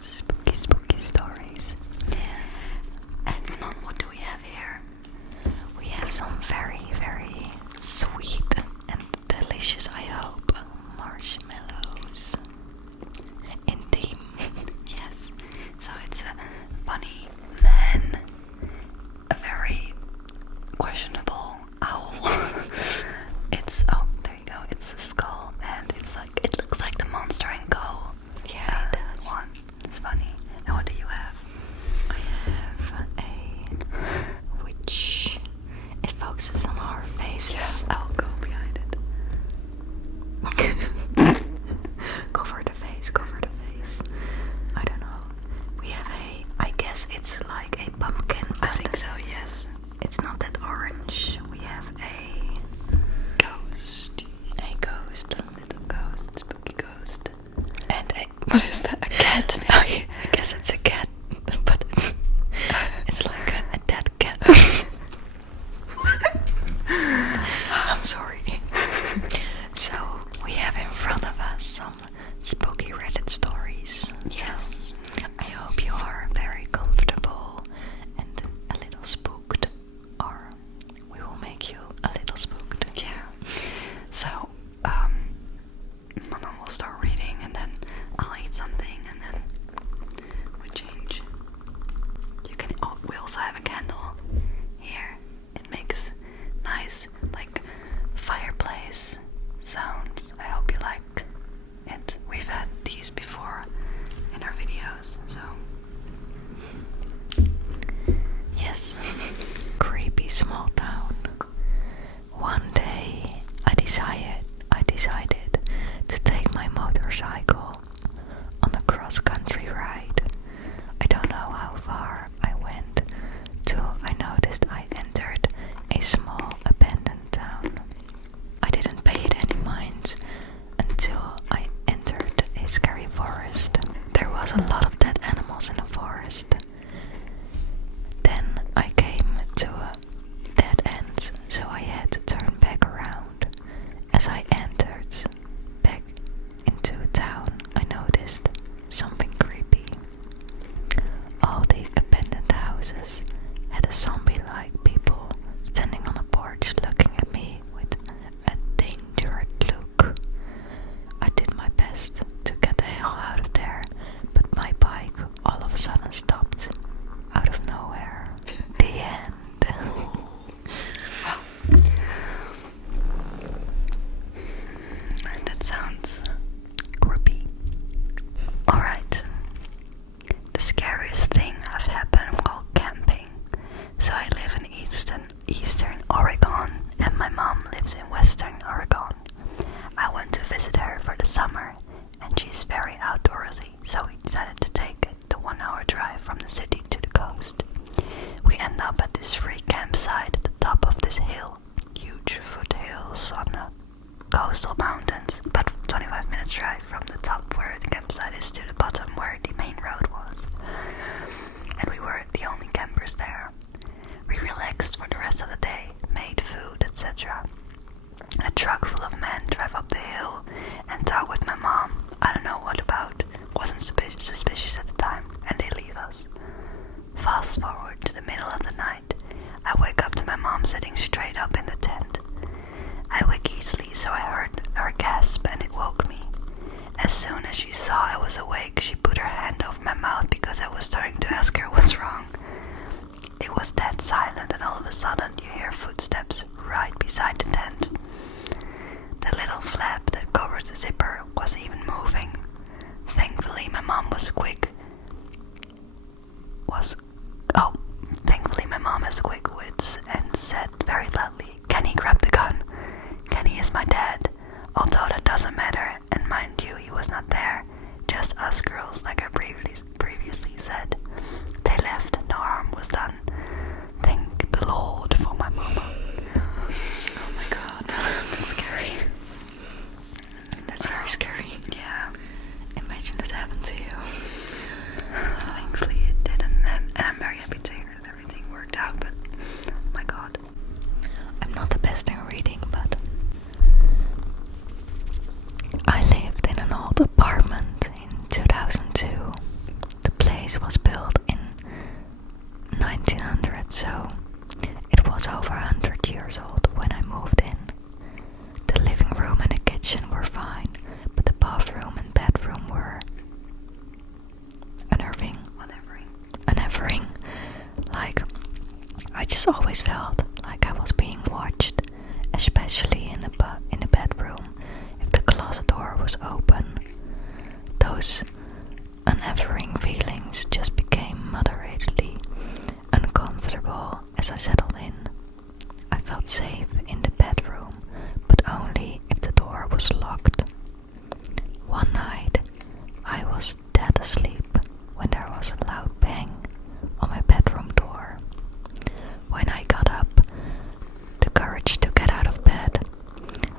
Spooky, spooky stories. Yes. And what do we have here? We have some very, very sweet and delicious, I hope, marshmallows. In theme. Yes. So it's a bunny man, a very questionable owl. It's there you go. It's a skull, and it looks like the Monster & Co. Yeah, it does. One. It's funny. And what do you have? I have a which it focuses on our faces. Yeah. I'll go behind it. Cover the face. I don't know. We have I guess it's like a pumpkin. I think so. Yes. It's not that orange. We have a ghost. A little ghost, spooky ghost. And what is that? A cat? Oh, yeah. I guess it's a cat, but it's like a dead cat. I'm sorry. So we have in front of us some spooky Reddit stories. Yes. So I hope you are very comfortable and a little spooked, or we will make you a little spooked. Yeah. So, my mom will start reading, and then I'll eat something, and then we change. We also have a candle here. It makes nice, like, fireplace sounds. I hope you like it. We've had these before in our videos, so yes. Creepy small town. One day I decided to take my motorcycle on a cross-country ride. I don't know how far I went till I noticed I entered a small abandoned town. I didn't pay it any mind until I entered a scary forest. There was a lot of dead animals in the forest. Then I came to a dead end, so I had to turn back around. As I entered back into town, I noticed something creepy. All the abandoned houses had a zombie-like people standing on a porch looking at me with a dangerous look. I did my best to get the hell out of there, but my bike all of a sudden stopped out of nowhere. The end. That sounds creepy. Alright. The scariest thing I've happened while camping. So I live in Eastern Oregon, and my mom lives in Western Oregon. I went to visit her for the summer, and she's very outdoorsy, so we decided to take the 1-hour drive from the city to the coast. We end up at this free campsite at the top of this hill, huge foothills on the coastal mountains, but 25 minutes drive from the top where the campsite is to the bottom where the main road was. And we were the only campers there. We relaxed for the rest of the day, made food, etc. A truck full of men drive up the hill and talk with my mom. I don't know what about, wasn't suspicious at the time, and they leave us. Fast forward to the middle of the night. I wake up to my mom sitting straight up in the tent. I wake easily, so I heard her gasp and it woke me. As soon as she saw I was awake, she put her hand over my mouth because I was starting to ask her what's wrong. It was dead silent, and all of a sudden you hear footsteps right beside the tent. The little flap that covers the zipper was even moving. Thankfully my mom has quick wits and said very loudly, "Kenny, grab the gun. Kenny is my dad. Although that doesn't matter, and mind you, he was not there. Just us girls, like I previously said. They left, no harm was done. Thank the Lord for my mama." Oh my god, that's scary. That's very scary. Yeah. Imagine that happened to you. those unnerving feelings just became moderately uncomfortable as I settled in. I felt safe in the bedroom, but only if the door was locked. One night, I was dead asleep when there was a loud bang on my bedroom door. When I got up, the courage to get out of bed,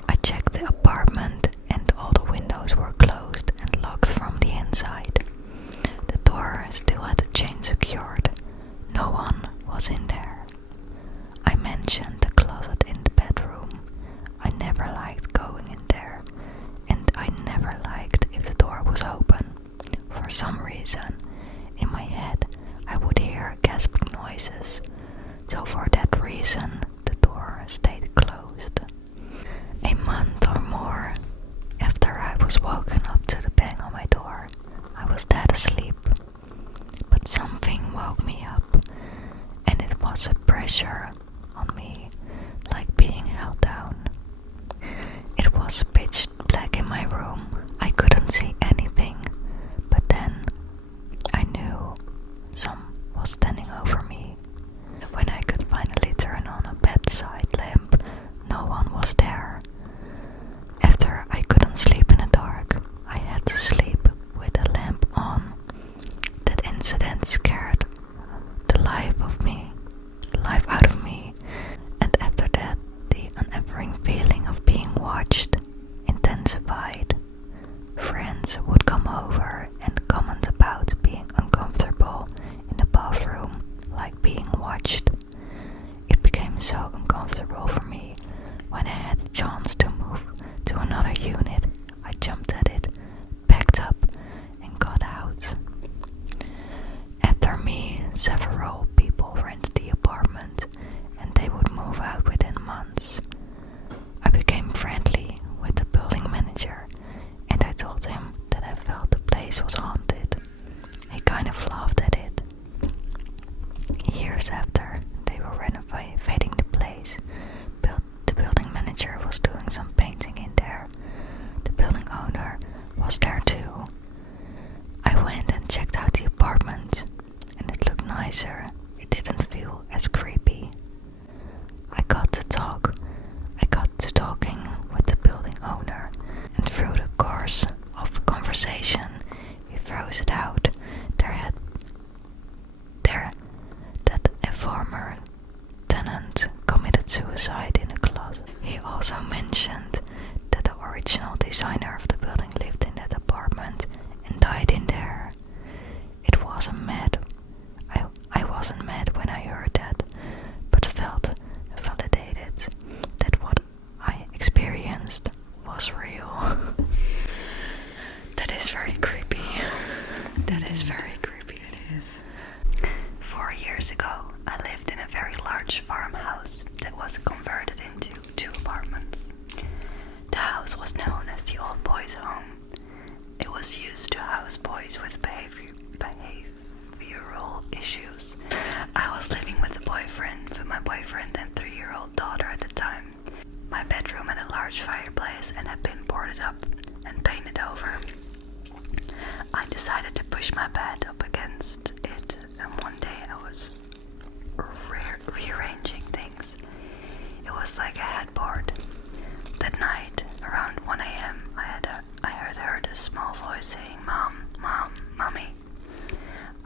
I checked the apartment and all the windows were closed and locked from the inside. The door still had the chain secured. No one was in there. I mentioned the closet in the bedroom. I never liked going in there, and I never liked if the door was open. For some reason, in my head, I would hear gasping noises, so for that reason, the door stayed closed. A month or more after I was woken up to the bang on my door, I was dead asleep, but something woke me up, and it was a pressure on me, like being held down. It was pitch black in my room. I couldn't see anything, but then I knew some was standing over me. When I could finally turn on a bedside lamp, no one was there. After I couldn't sleep in the dark, I had to sleep with the lamp on. That incident scared the life out of me, and after that, the unnerving feeling of being watched intensified. Friends would come over and comment about being uncomfortable in the bathroom, like being watched. It became so uncomfortable for me when I had the chance to move to another unit. I jumped at it, packed up, and got out. After me, several people rented the apartment, and they would move out within months. I became friendly with the building manager, and I told him that I felt the place was haunted. He kind of laughed at it. Years after they were renovating the place, the building manager was doing some painting in there. The building owner was there too. I went and checked out the apartment, and it looked nicer. It didn't feel as creepy. I got to talking with the building owner, and through the course of the conversation, he throws it out that a former tenant committed suicide in a closet. He also mentioned that the original designer of the building lived in that apartment and died in there. It wasn't mad. I wasn't mad when I heard that, but felt validated that what I experienced was real. That is very creepy. That is very creepy. It is. 4 years ago, I lived in a very large farmhouse that was converted into 2 apartments. The house was known as the old boys' home. It was used to house boys with behavioral issues. I was living with my boyfriend and 3-year-old daughter at the time. My bedroom had a large fireplace and had been boarded up and painted over. I decided to push my bed up against it, and one day I was rearranging things. It was like a headboard. That night, around 1 a.m., I heard a small voice saying, "Mom, Mom, Mommy."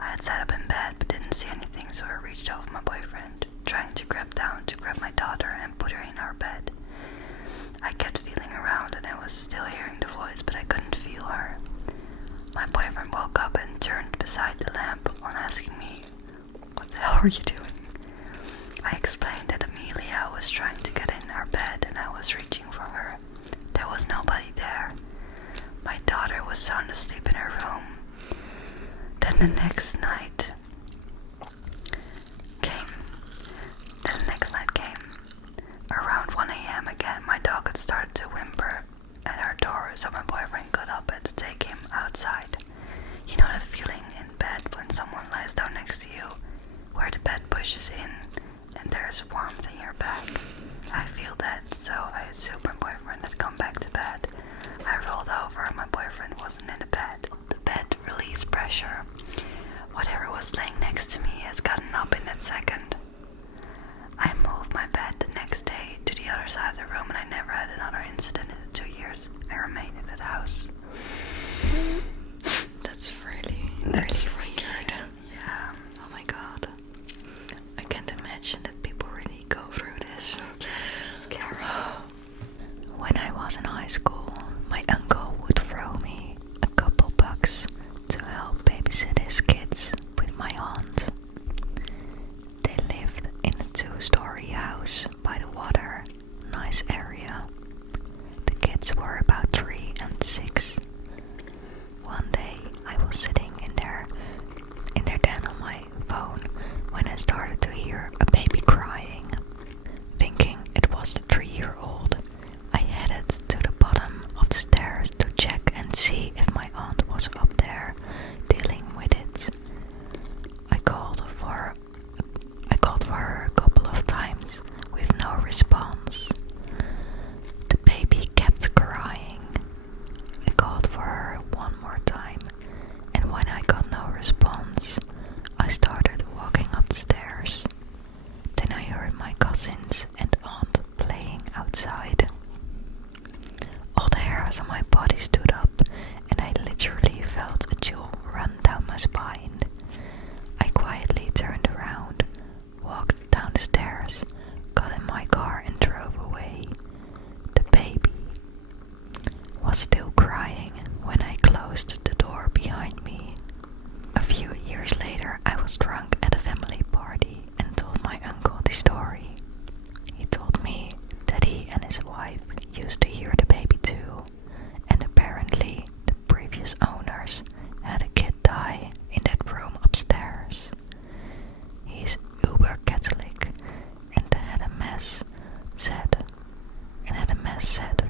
I had sat up in bed but didn't see anything, so I reached over my boyfriend, trying to grab my daughter and put her in our bed. I kept feeling around and I was still hearing the voice, but I couldn't feel her. My boyfriend woke up and turned beside the lamp on asking me, "What the hell are you doing?" I explained that Amelia was trying to get in our bed and I was reaching for her. There was nobody there. My daughter was sound asleep in her room. Then the next night came. Around 1 a.m. again, my dog had started to whimper at our door, so my boyfriend got up and to take him outside. You know that feeling in bed when someone lies down next to you, where the bed pushes in and there's warmth in your back? I feel that, so I assumed my boyfriend had come back to bed. I rolled over and my boyfriend wasn't in the bed. The pressure. Whatever was laying next to me has gotten up in that second. I moved my bed the next day to the other side of the room, and I never had another incident in the 2 years I remained in that house. That's really weird. Yeah. Oh my god. I can't imagine that people really go through this. It's scary. When I was in high school, my uncle would throw me a couple bucks to help babysit his kids with my aunt. They lived in a 2-story house by the water, nice area. The kids were about 3 and 6. One day I was sitting in their den on my phone when I started to hear a baby crying. Thinking it was the 3-year-old, I headed to the bottom of the stairs to check and see if my aunt was up there dealing with it. I called for her a couple of times with no response. The baby kept crying. I called for her one more time, and when I got no response, I started walking up the stairs. Then I heard my cousins and aunt playing outside. All the hairs on my body stood up, and I literally felt a chill run down my spine. I quietly turned around, walked down the stairs, got in my car and drove away. The baby was still crying when I closed the door behind me. A few years later, I was drunk at a family party and told my uncle the story. He told me that he and his wife used to hear the baby too, and apparently the previous owners had a kid die in that room upstairs. He's uber Catholic and had a mass said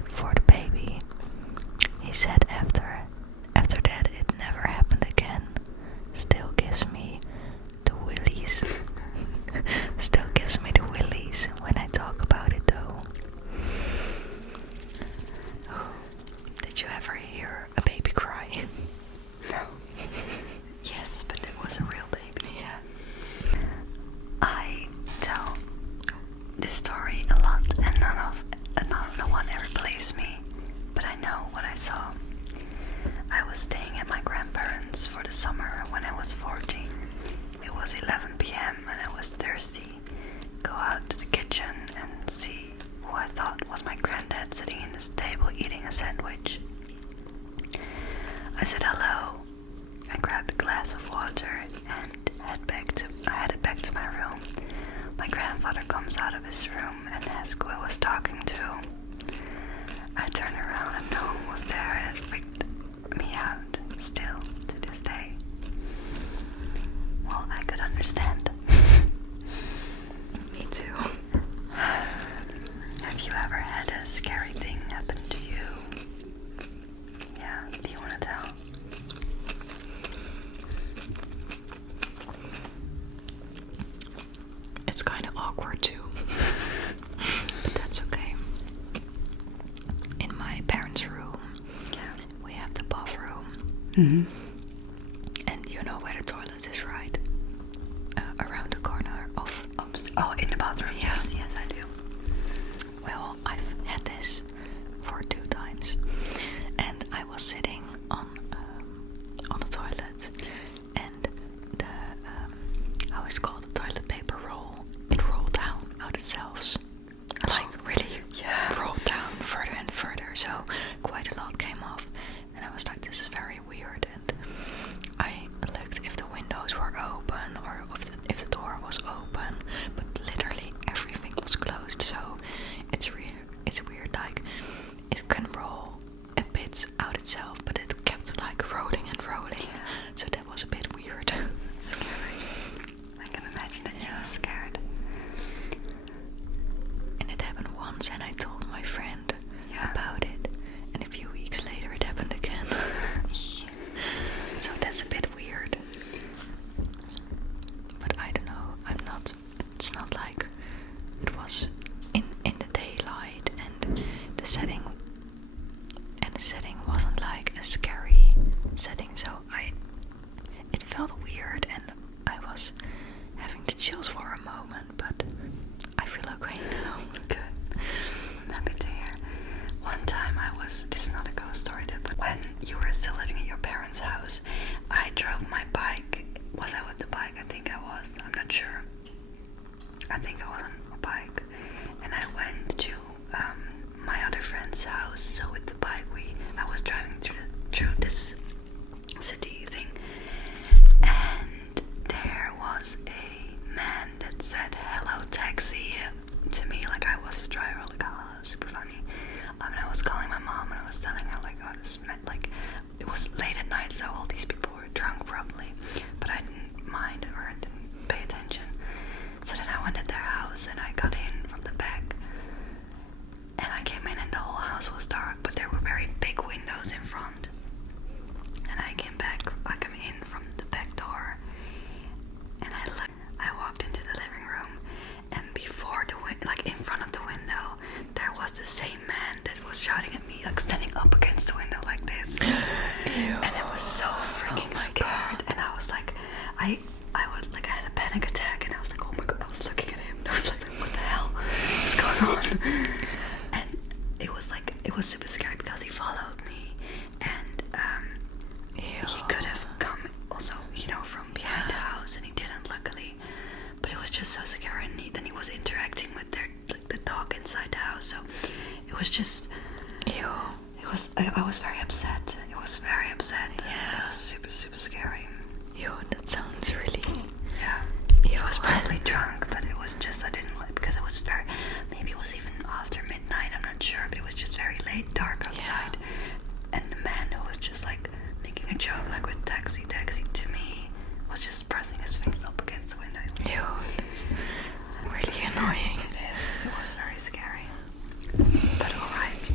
for the baby. He said after that it never happened again. Still gives me the willies. Still gives me the willies when I talk about it though. Did you ever hear a baby cry? No. Yes, but it was a real baby. Yeah. I tell this story a lot, and no one ever believes me, but I know what I saw. I was staying at my grandparents' for the summer when I was 14. It was 11 p.m. and I was thirsty. Go out to the kitchen and see who I thought was my granddad sitting in his table eating a sandwich. I said hello. I grabbed a glass of water and headed back to my room. My grandfather comes out of his room and asks who I was talking to. I turned around and no one was there, and it freaked me out still to this day. Well, I could understand. Me too. Have you ever had a scary thing happen to you? Yeah, do you want to tell? It's kind of awkward too. But that's okay. In my parents' room, we have the bathroom. Mm-hmm. And you know where the toilet is, right? Around the corner of Oh, in the bathroom. Yeah. Yes, I do. Well, I've had this for 2 times, and I was sitting on the toilet, and the how is it called, the toilet paper roll? It rolled down out itself, like really rolled down further and further. So quite a lot came off, and I was like, this is very weird. And I looked if the windows were open or if the door was open, but literally everything was closed. So it's weird. Like it can roll a bit out itself, but parents' house. I drove my bike. Was I with the bike? I think I was. I'm not sure. I think I was on a bike. And I went to my other friend's house. So with the bike, I was driving through this city thing. And there was a man that said hello taxi to me, like I was his driver, like, oh, super funny. And I was calling my mom and I was telling her, like, oh, this meant, like, it was late at night, so all these people were drunk probably, but I didn't mind or I didn't pay attention. So then I went at their house and I got in from the back, and I came in and the whole house was dark, but there were very big windows in front. And I came in from the back door, and I walked into the living room, and before like in front of the window, there was the same man that was shouting at me, like standing up against the window like this. Ew. And it was so freaking scared. And I was like, I had a panic attack, and I was like, oh my god, I was looking at him, and I was like, what the hell is going on? And it was super scary because he followed me, and he could have come also, from behind the house, and he didn't, luckily. But it was just so scary, and then he was interacting with the dog inside the house, so it was just, I was very upset. It was very upset. Yeah. It was super, super scary. That sounds really... Yeah. He was probably drunk, but it was just, I didn't like, because it was maybe it was even after midnight, I'm not sure, but it was just very late, dark outside. Yeah. And the man who was just like making a joke, like with taxi to me, was just pressing his face up against the window. That's really annoying. It was very scary. But alright,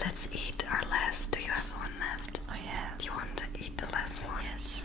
let's eat our last. Do you have one left? Oh yeah. Do you want to eat the last one? Yes.